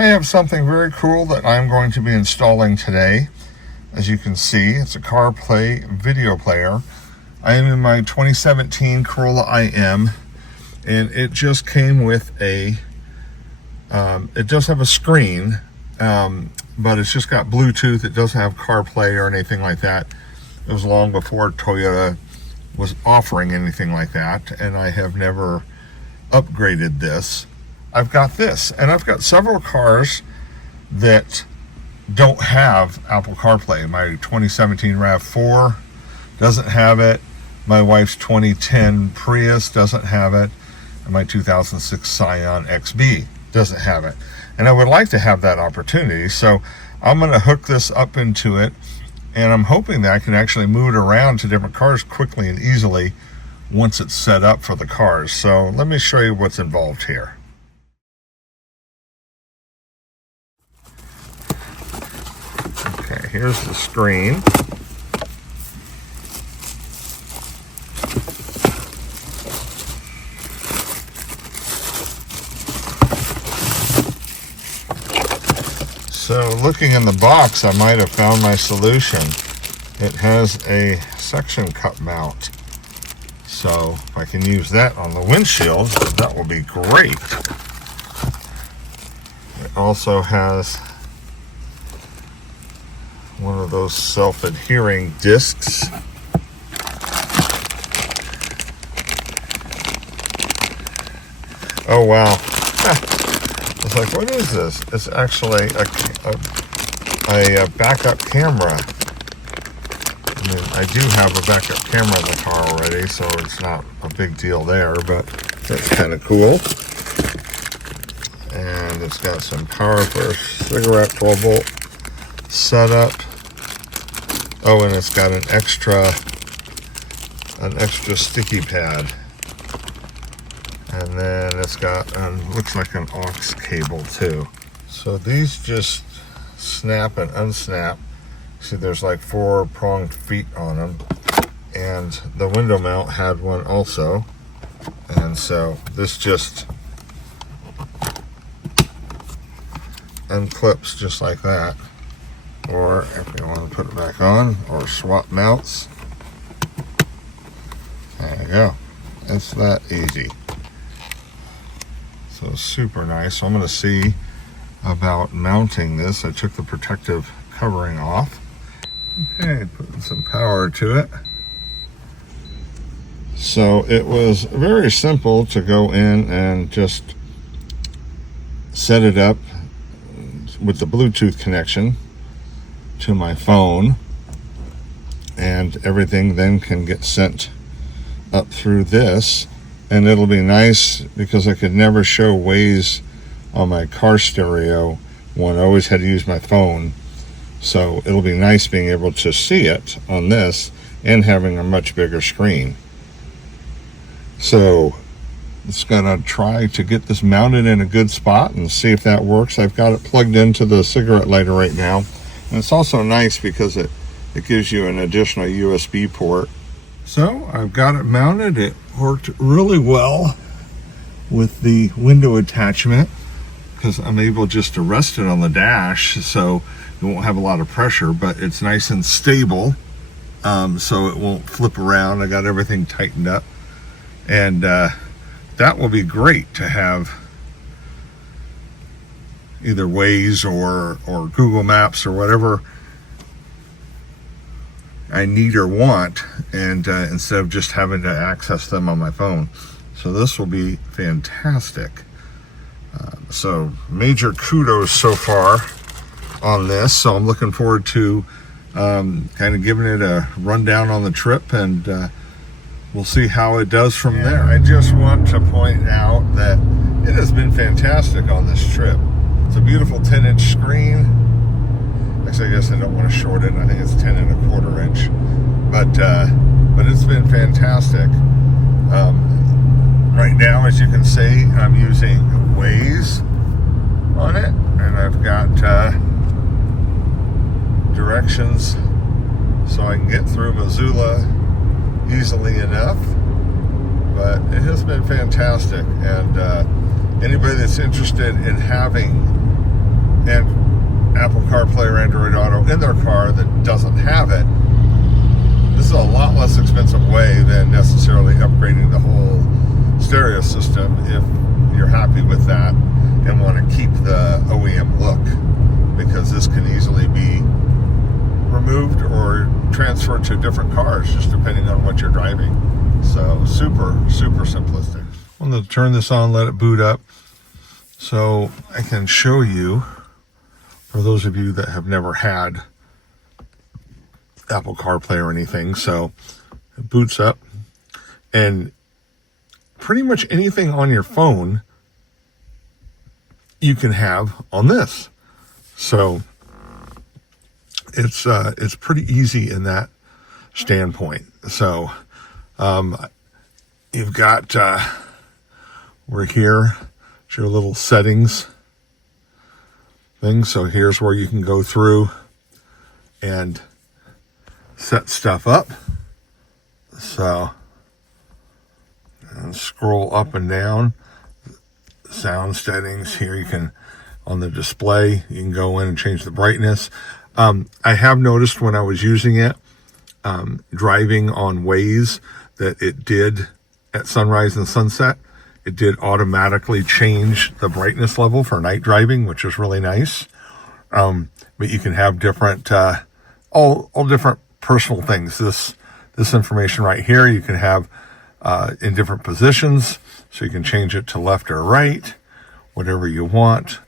I have something very cool that I'm going to be installing today. As you can see, it's a Carplay video player. I am in my 2017 Corolla IM, and it just came with a, it does have a screen, but it's just got Bluetooth. It doesn't have CarPlay or anything like that. It was long before Toyota was offering anything like that, and I have never upgraded this. I've got this, and I've got several cars that don't have Apple CarPlay. My 2017 RAV4 doesn't have it. My wife's 2010 Prius doesn't have it. And my 2006 Scion XB doesn't have it. And I would like to have that opportunity, so I'm going to hook this up into it, and I'm hoping that I can actually move it around to different cars quickly and easily once it's set up for the cars. So let me show you what's involved here. Okay, here's the screen. So looking in the box, I might have found my solution. It has a suction cup mount. So if I can use that on the windshield, that will be great. It also has one of those self-adhering discs. Oh wow. I was like, what is this? It's actually a backup camera. I mean, I do have a backup camera in the car already, so it's not a big deal there, but that's kind of cool. And it's got some power for a cigarette 12-volt setup. Oh, and it's got an extra sticky pad. And then it's got, looks like an aux cable too. So these just snap and unsnap. See, there's like 4 pronged feet on them. And the window mount had one also. And so this just unclips just like that. Or if you want to put it back on, or swap mounts. There you go. It's that easy. So super nice. So I'm going to see about mounting this. I took the protective covering off. Okay, putting some power to it. So it was very simple to go in and just set it up with the Bluetooth connection to my phone, and everything then can get sent up through this. And it'll be nice because I could never show Waze on my car stereo one. I always had to use my phone. So it'll be nice being able to see it on this and having a much bigger screen. So it's gonna try to get this mounted in a good spot and see if that works. I've got it plugged into the cigarette lighter right now. And it's also nice because it gives you an additional USB port. So I've got it mounted. It worked really well with the window attachment because I'm able just to rest it on the dash, so it won't have a lot of pressure, but it's nice and stable, so it won't flip around. I got everything tightened up, and that will be great to have either Waze or Google Maps or whatever I need or want, and instead of just having to access them on my phone. So this will be fantastic. So major kudos so far on this. So I'm looking forward to kind of giving it a rundown on the trip, and we'll see how it does from there. I just want to point out that it has been fantastic on this trip. It's a beautiful 10-inch screen. Actually, I guess I don't want to short it. I think it's 10 1/4 inch, but it's been fantastic. Right now, as you can see, I'm using Waze on it, and I've got directions so I can get through Missoula easily enough. But it has been fantastic, and anybody that's interested in having and Apple CarPlay or Android Auto in their car that doesn't have it, this is a lot less expensive way than necessarily upgrading the whole stereo system if you're happy with that and want to keep the OEM look, because this can easily be removed or transferred to different cars just depending on what you're driving. So super simplistic. I'm going to turn this on, let it boot up, so I can show you, for those of you that have never had Apple CarPlay or anything. So it boots up, and pretty much anything on your phone you can have on this. So it's pretty easy in that standpoint. So you've got we're here, it's your little settings thing. So here's where you can go through and set stuff up. So, and scroll up and down. Sound settings here, you can, on the display, you can go in and change the brightness. I have noticed when I was using it, driving on Waze, that it did, at sunrise and sunset, it did automatically change the brightness level for night driving, which is really nice. But you can have different, all different personal things. This information right here, you can have in different positions, so you can change it to left or right, whatever you want.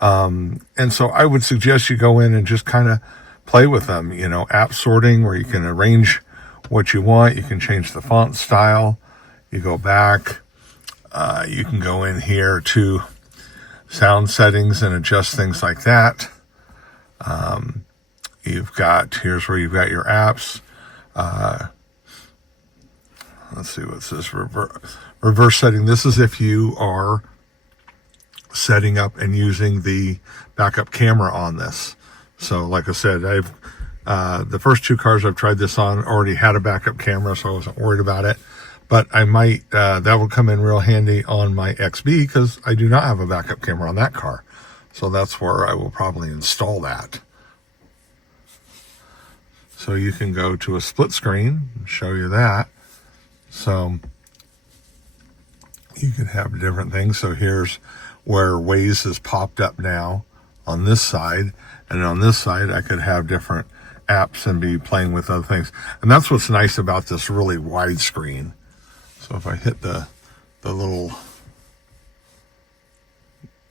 And so I would suggest you go in and just kind of play with them, you know, app sorting, where you can arrange what you want. You can change the font style. You go back, you can go in here to sound settings and adjust things like that. Here's where you've got your apps. Let's see, what's this? Reverse setting. This is if you are setting up and using the backup camera on this. So like I said, the first two cars I've tried this on already had a backup camera, so I wasn't worried about it. But I might, that will come in real handy on my XB, because I do not have a backup camera on that car. So that's where I will probably install that. So you can go to a split screen and show you that. So you can have different things. So here's where Waze has popped up now on this side. And on this side, I could have different apps and be playing with other things. And that's what's nice about this really wide screen. So if I hit the little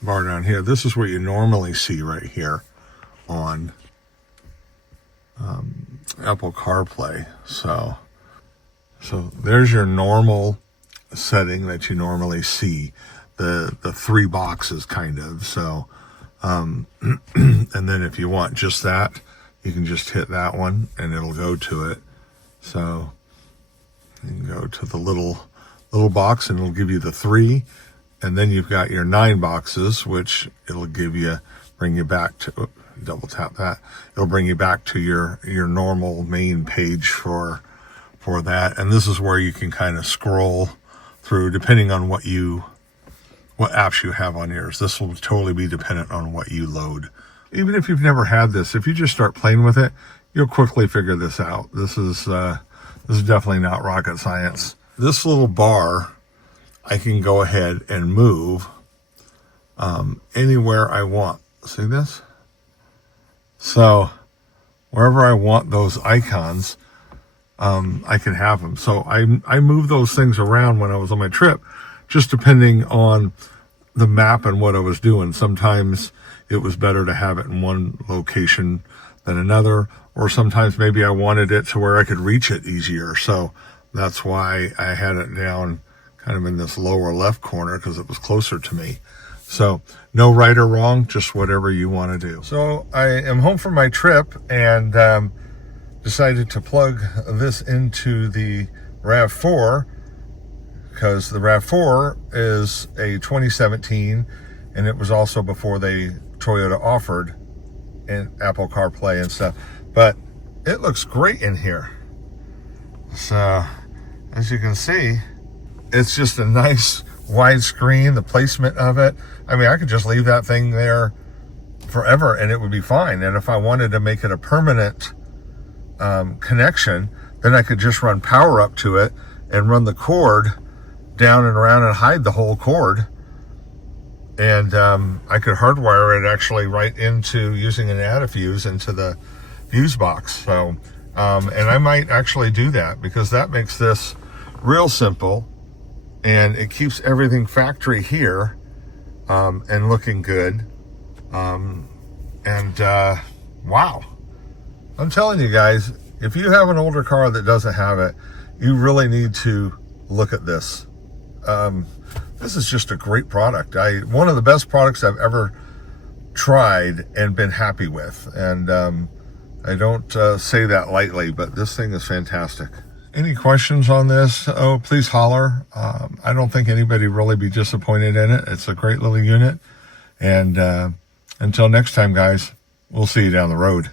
bar down here, this is what you normally see right here on Apple CarPlay. So there's your normal setting that you normally see, the three boxes kind of. So and then if you want just that, you can just hit that one and it'll go to it. So you can go to the little box and it'll give you the 3, and then you've got your 9 boxes, which it'll bring you back to, double tap that, it'll bring you back to your normal main page for that. And this is where you can kind of scroll through depending on what apps you have on yours. This will totally be dependent on what you load. Even if you've never had this, if you just start playing with it, you'll quickly figure this out. This is definitely not rocket science. This little bar, I can go ahead and move anywhere I want. See this? So wherever I want those icons, I can have them. So I move those things around when I was on my trip, just depending on the map and what I was doing. Sometimes it was better to have it in one location than another, or sometimes maybe I wanted it to where I could reach it easier. So that's why I had it down kind of in this lower left corner, because it was closer to me. So no right or wrong, just whatever you want to do. So I am home from my trip and decided to plug this into the RAV4, because the RAV4 is a 2017, and it was also before Toyota offered in Apple CarPlay and stuff. But it looks great in here. So as you can see, it's just a nice wide screen, the placement of it. I mean, I could just leave that thing there forever and it would be fine. And if I wanted to make it a permanent connection, then I could just run power up to it and run the cord down and around and hide the whole cord. And I could hardwire it actually right into using an antifuse into the fuse box. So, and I might actually do that because that makes this real simple and it keeps everything factory here and looking good. Wow. I'm telling you guys, if you have an older car that doesn't have it, you really need to look at this. This is just a great product. One of the best products I've ever tried and been happy with. And I don't say that lightly, but this thing is fantastic. Any questions on this? Oh, please holler. I don't think anybody really be disappointed in it. It's a great little unit. And until next time, guys, we'll see you down the road.